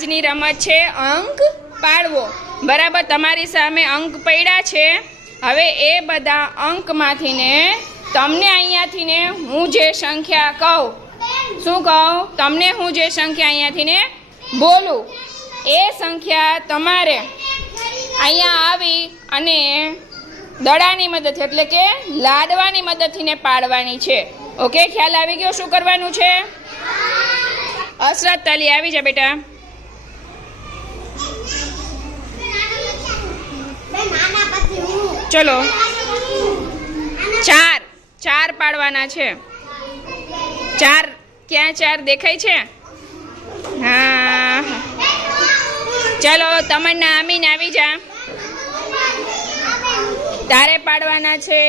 આજની રમત છે અંક પાડવો। બરાબર, તમારી સામે અંક પડ્યા છે। હવે એ બધા અંકમાંથી ને તમને અહીંયાથી ને હું જે સંખ્યા કહું, શું કહું, તમને હું જે સંખ્યા અહીંયાથી ને બોલું એ સંખ્યા તમારે અહીંયા આવી અને દડાની મદદથી એટલે કે લાડવાની મદદથી ને પાડવાની છે। ઓકે, ખ્યાલ આવી ગયો શું કરવાનું છે? અસરત તલી આવી જા બેટા। ચલો, ચાર પાડવાના છે। ચાર ક્યાં? ચાર દેખાય છે? હા, ચલો તમન્ના આમીન આવી જા। તારે પાડવાના છે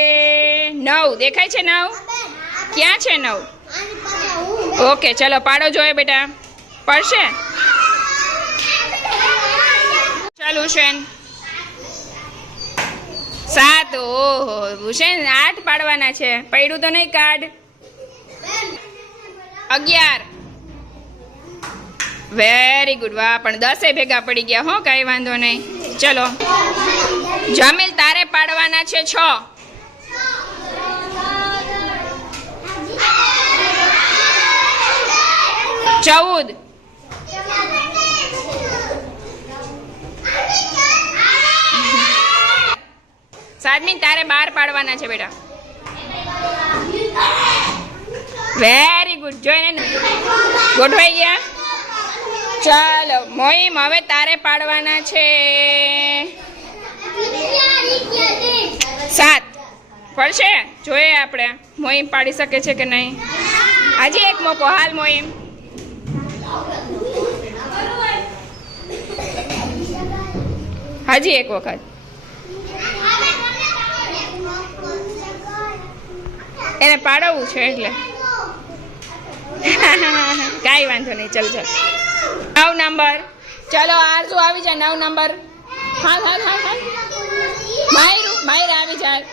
9, દેખાય છે 9? ક્યાં છે 9? ઓકે, ચલો પાડો જોઈએ બેટા, પડશે? ચાલો હુસેન 7, ઓહો હુસેન 8 પાડવાના છે, પડ્યું તો નહીં કાર્ડ। 11, વેરી ગુડ, વાહ, પણ 10 ભેગા પડી ગયા હો, કાંઈ વાંધો નહીં। ચલો જમીલ તારે પાડવાના છે 6, 14, સાદમીન તારે 12 પાડવાના છે બેટા, વેરી ગુડ, જોઈને ગોઠવાઈ ગયા। ચાલો મોઈમ હવે તારે પાડવાના છે 7, પડશે? જોઈએ આપણે મોઈમ પાડી શકે છે કે નહીં। હજી એક મોકો, હાલ મોઈમ, હજી એક વખત, એને પાડવું છે એટલે કાંઈ વાંધો નહીં। ચલ 9 નંબર, ચલો આરજુ આવી જાય 9 નંબર। હાલ હાલ હાલ હાલ, માહિર આવી જાય।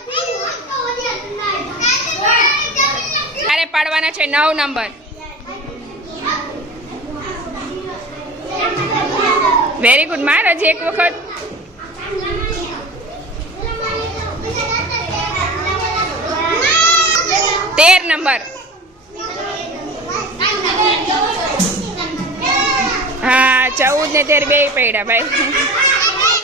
તારે પાડવાના છે 9 નંબર, વેરી ગુડ માર, હજી એક વખત, તેર નંબર, હા 14 ને 13 બે પડ્યા ભાઈ।